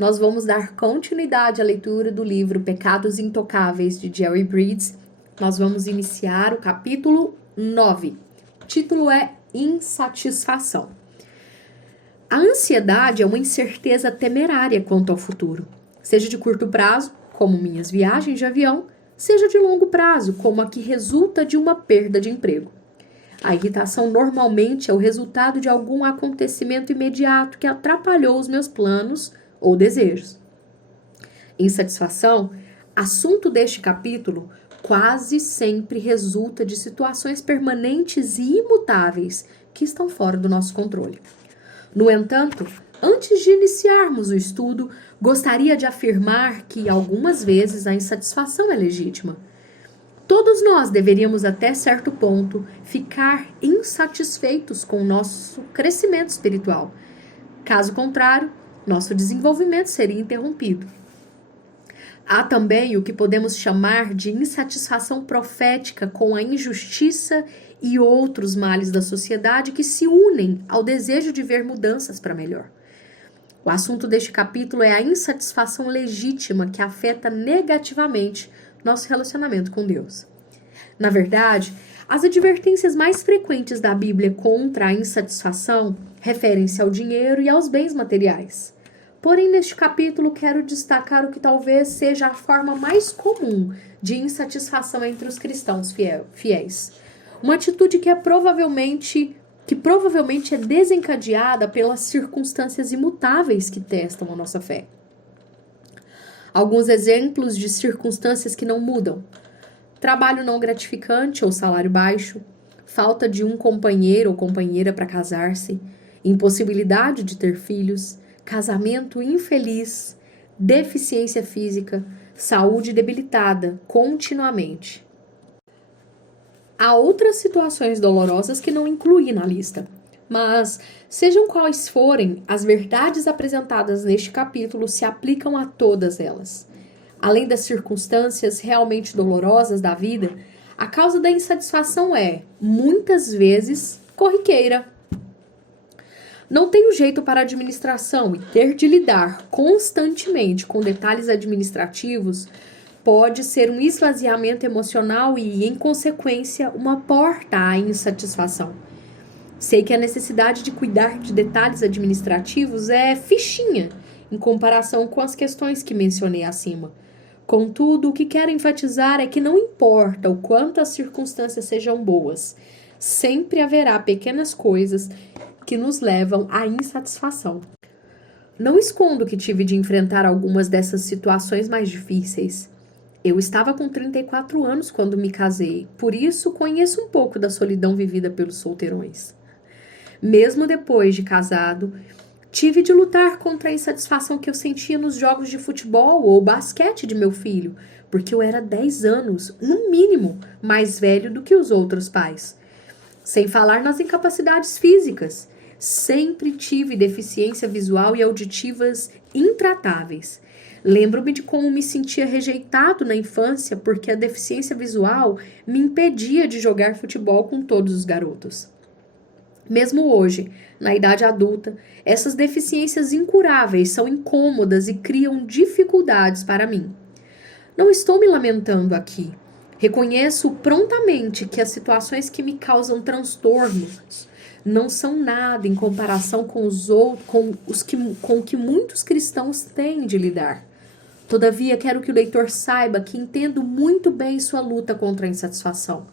nós vamos dar continuidade à leitura do livro Pecados Intocáveis, de Jerry Bridges. Nós vamos iniciar o capítulo 9. O título é Insatisfação. A ansiedade é uma incerteza temerária quanto ao futuro, seja de curto prazo, como minhas viagens de avião, seja de longo prazo, como a que resulta de uma perda de emprego. A irritação normalmente é o resultado de algum acontecimento imediato que atrapalhou os meus planos ou desejos. Insatisfação, assunto deste capítulo, quase sempre resulta de situações permanentes e imutáveis que estão fora do nosso controle. No entanto, antes de iniciarmos o estudo, gostaria de afirmar que algumas vezes a insatisfação é legítima. Todos nós deveríamos, até certo ponto, ficar insatisfeitos com o nosso crescimento espiritual. Caso contrário, nosso desenvolvimento seria interrompido. Há também o que podemos chamar de insatisfação profética com a injustiça e outros males da sociedade que se unem ao desejo de ver mudanças para melhor. O assunto deste capítulo é a insatisfação legítima que afeta negativamente nosso relacionamento com Deus. Na verdade, as advertências mais frequentes da Bíblia contra a insatisfação referem-se ao dinheiro e aos bens materiais. Porém, neste capítulo, quero destacar o que talvez seja a forma mais comum de insatisfação entre os cristãos fiéis. Uma atitude que provavelmente é desencadeada pelas circunstâncias imutáveis que testam a nossa fé. Alguns exemplos de circunstâncias que não mudam: trabalho não gratificante ou salário baixo, falta de um companheiro ou companheira para casar-se, impossibilidade de ter filhos, casamento infeliz, deficiência física, saúde debilitada continuamente. Há outras situações dolorosas que não incluí na lista, mas, sejam quais forem, as verdades apresentadas neste capítulo se aplicam a todas elas. Além das circunstâncias realmente dolorosas da vida, a causa da insatisfação é, muitas vezes, corriqueira. Não tenho jeito para a administração e ter de lidar constantemente com detalhes administrativos pode ser um esvaziamento emocional e, em consequência, uma porta à insatisfação. Sei que a necessidade de cuidar de detalhes administrativos é fichinha em comparação com as questões que mencionei acima. Contudo, o que quero enfatizar é que não importa o quanto as circunstâncias sejam boas, sempre haverá pequenas coisas que nos levam à insatisfação. Não escondo que tive de enfrentar algumas dessas situações mais difíceis. Eu estava com 34 anos quando me casei, por isso conheço um pouco da solidão vivida pelos solteirões. Mesmo depois de casado, tive de lutar contra a insatisfação que eu sentia nos jogos de futebol ou basquete de meu filho, porque eu era 10 anos, no mínimo, mais velho do que os outros pais. Sem falar nas incapacidades físicas. Sempre tive deficiência visual e auditivas intratáveis. Lembro-me de como me sentia rejeitado na infância porque a deficiência visual me impedia de jogar futebol com todos os garotos. Mesmo hoje, na idade adulta, essas deficiências incuráveis são incômodas e criam dificuldades para mim. Não estou me lamentando aqui. Reconheço prontamente que as situações que me causam transtornos não são nada em comparação com o que muitos cristãos têm de lidar. Todavia, quero que o leitor saiba que entendo muito bem sua luta contra a insatisfação.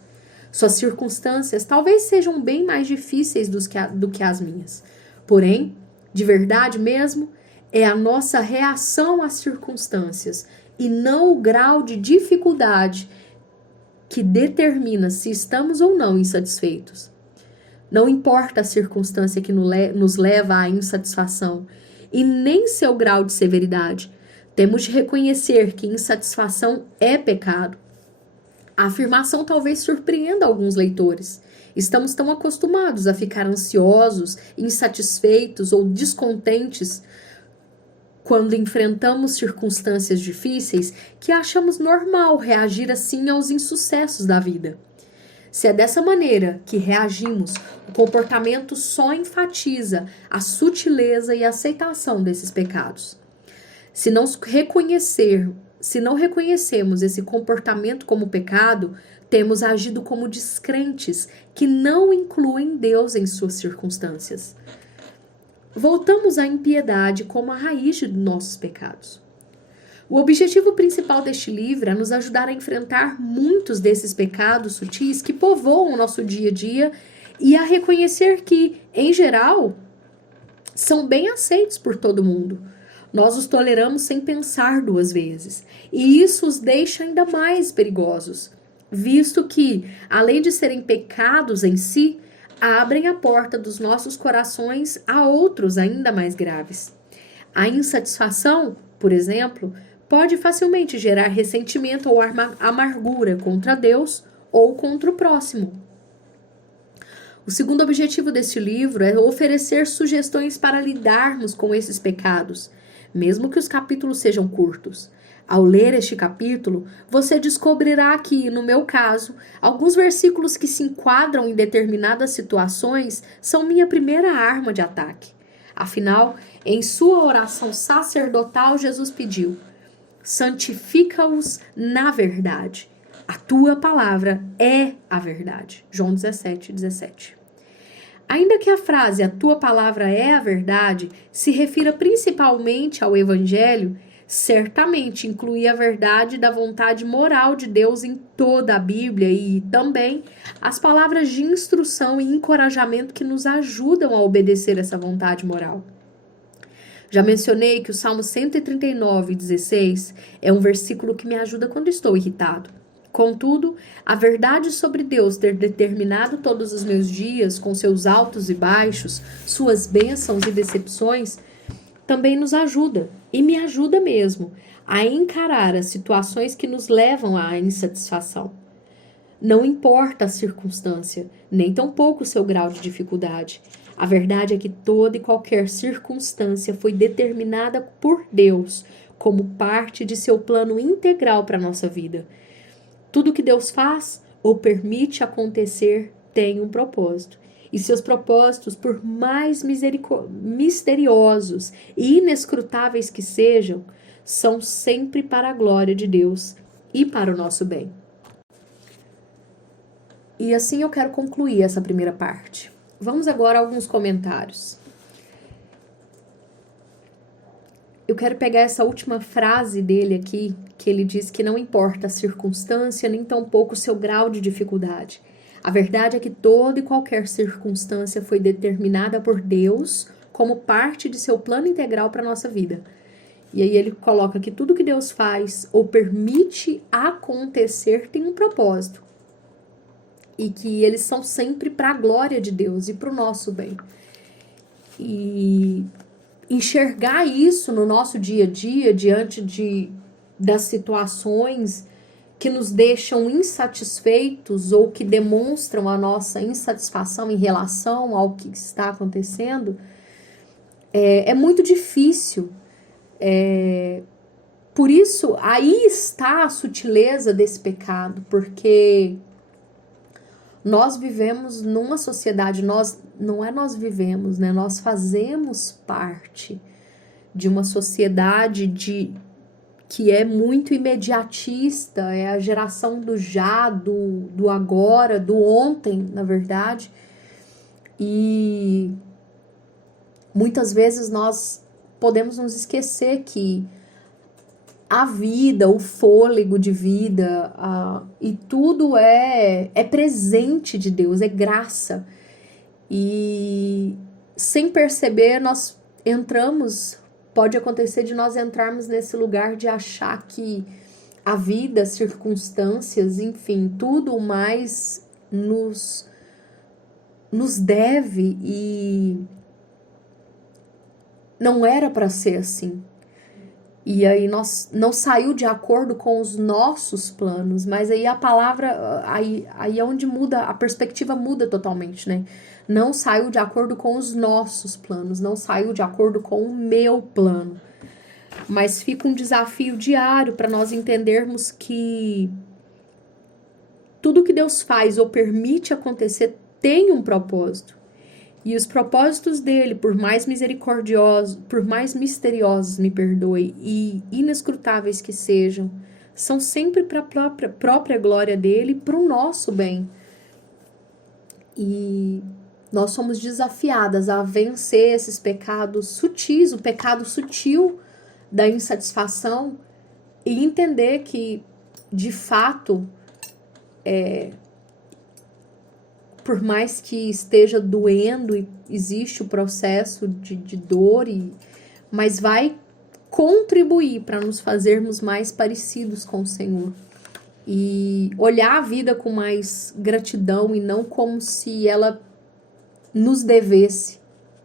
Suas circunstâncias talvez sejam bem mais difíceis do que as minhas. Porém, de verdade mesmo, é a nossa reação às circunstâncias e não o grau de dificuldade que determina se estamos ou não insatisfeitos. Não importa a circunstância que nos leva à insatisfação e nem seu grau de severidade. Temos de reconhecer que insatisfação é pecado. A afirmação talvez surpreenda alguns leitores. Estamos tão acostumados a ficar ansiosos, insatisfeitos ou descontentes quando enfrentamos circunstâncias difíceis que achamos normal reagir assim aos insucessos da vida. Se é dessa maneira que reagimos, o comportamento só enfatiza a sutileza e a aceitação desses pecados. Se não reconhecermos esse comportamento como pecado, temos agido como descrentes que não incluem Deus em suas circunstâncias. Voltamos à impiedade como a raiz de nossos pecados. O objetivo principal deste livro é nos ajudar a enfrentar muitos desses pecados sutis que povoam o nosso dia a dia e a reconhecer que, em geral, são bem aceitos por todo mundo. Nós os toleramos sem pensar duas vezes, e isso os deixa ainda mais perigosos, visto que, além de serem pecados em si, abrem a porta dos nossos corações a outros ainda mais graves. A insatisfação, por exemplo, pode facilmente gerar ressentimento ou amargura contra Deus ou contra o próximo. O segundo objetivo deste livro é oferecer sugestões para lidarmos com esses pecados, mesmo que os capítulos sejam curtos. Ao ler este capítulo, você descobrirá que, no meu caso, alguns versículos que se enquadram em determinadas situações são minha primeira arma de ataque. Afinal, em sua oração sacerdotal, Jesus pediu: santifica-os na verdade. A tua palavra é a verdade. João 17:17. Ainda que a frase "a tua palavra é a verdade" se refira principalmente ao Evangelho, certamente inclui a verdade da vontade moral de Deus em toda a Bíblia e também as palavras de instrução e encorajamento que nos ajudam a obedecer essa vontade moral. Já mencionei que o Salmo 139:16 é um versículo que me ajuda quando estou irritado. Contudo, a verdade sobre Deus ter determinado todos os meus dias com seus altos e baixos, suas bênçãos e decepções, também nos ajuda, e me ajuda mesmo, a encarar as situações que nos levam à insatisfação. Não importa a circunstância, nem tampouco o seu grau de dificuldade. A verdade é que toda e qualquer circunstância foi determinada por Deus como parte de seu plano integral para a nossa vida. Tudo que Deus faz ou permite acontecer tem um propósito. E seus propósitos, por mais misteriosos e inescrutáveis que sejam, são sempre para a glória de Deus e para o nosso bem. E assim eu quero concluir essa primeira parte. Vamos agora a alguns comentários. Eu quero pegar essa última frase dele aqui, que ele diz que não importa a circunstância, nem tampouco o seu grau de dificuldade. A verdade é que toda e qualquer circunstância foi determinada por Deus como parte de seu plano integral para a nossa vida. E aí ele coloca que tudo que Deus faz ou permite acontecer tem um propósito. E que eles são sempre para a glória de Deus e para o nosso bem. E enxergar isso no nosso dia a dia, diante das situações que nos deixam insatisfeitos ou que demonstram a nossa insatisfação em relação ao que está acontecendo, é muito difícil. Por isso, aí está a sutileza desse pecado, porque nós vivemos numa sociedade, nós vivemos, né? Nós fazemos parte de uma sociedade que é muito imediatista, é a geração do já, do agora, do ontem, na verdade. E muitas vezes nós podemos nos esquecer que a vida, o fôlego de vida, e tudo é presente de Deus, é graça. E sem perceber, pode acontecer de nós entrarmos nesse lugar de achar que a vida, as circunstâncias, enfim, tudo mais nos deve, e não era para ser assim. E aí não saiu de acordo com os nossos planos, mas aí a palavra, aí é onde muda, a perspectiva muda totalmente, né? Não saiu de acordo com os nossos planos, não saiu de acordo com o meu plano. Mas fica um desafio diário para nós entendermos que tudo que Deus faz ou permite acontecer tem um propósito. E os propósitos dele, por mais misericordiosos, por mais misteriosos, me perdoe, e inescrutáveis que sejam, são sempre para a própria glória dele, para o nosso bem. E nós somos desafiadas a vencer esses pecados sutis, o pecado sutil da insatisfação, e entender que, de fato, por mais que esteja doendo, e existe o processo de dor, mas vai contribuir para nos fazermos mais parecidos com o Senhor. E olhar a vida com mais gratidão e não como se ela nos devesse,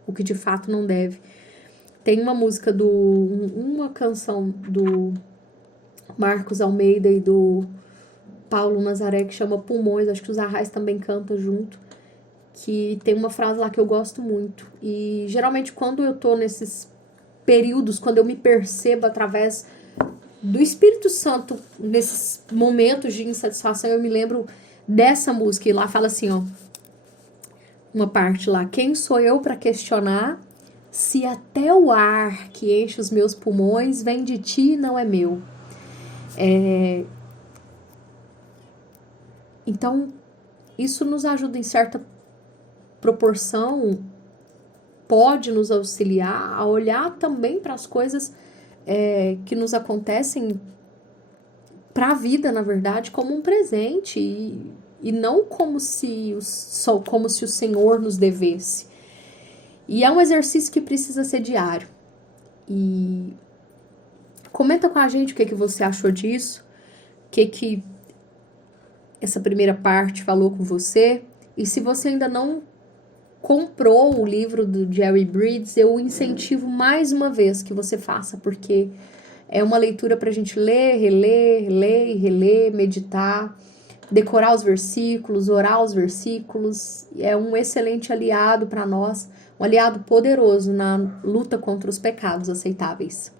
o que de fato não deve. Tem uma música uma canção do Marcos Almeida e do Paulo Nazaré que chama Pulmões, acho que os Arrais também cantam junto, que tem uma frase lá que eu gosto muito. E geralmente quando eu tô nesses períodos, quando eu me percebo através do Espírito Santo, nesses momentos de insatisfação, eu me lembro dessa música, e lá fala assim, ó, uma parte lá: quem sou eu para questionar se até o ar que enche os meus pulmões vem de ti e não é meu? Então, isso nos ajuda em certa proporção, pode nos auxiliar a olhar também para as coisas que nos acontecem, para a vida, na verdade, como um presente, e não como se o Senhor nos devesse. E é um exercício que precisa ser diário. E comenta com a gente o que você achou disso, o que essa primeira parte falou com você. E se você ainda não comprou o livro do Jerry Bridges, eu incentivo mais uma vez que você faça, porque é uma leitura para a gente ler, reler, meditar, decorar os versículos, orar os versículos. É um excelente aliado para nós, um aliado poderoso na luta contra os pecados aceitáveis.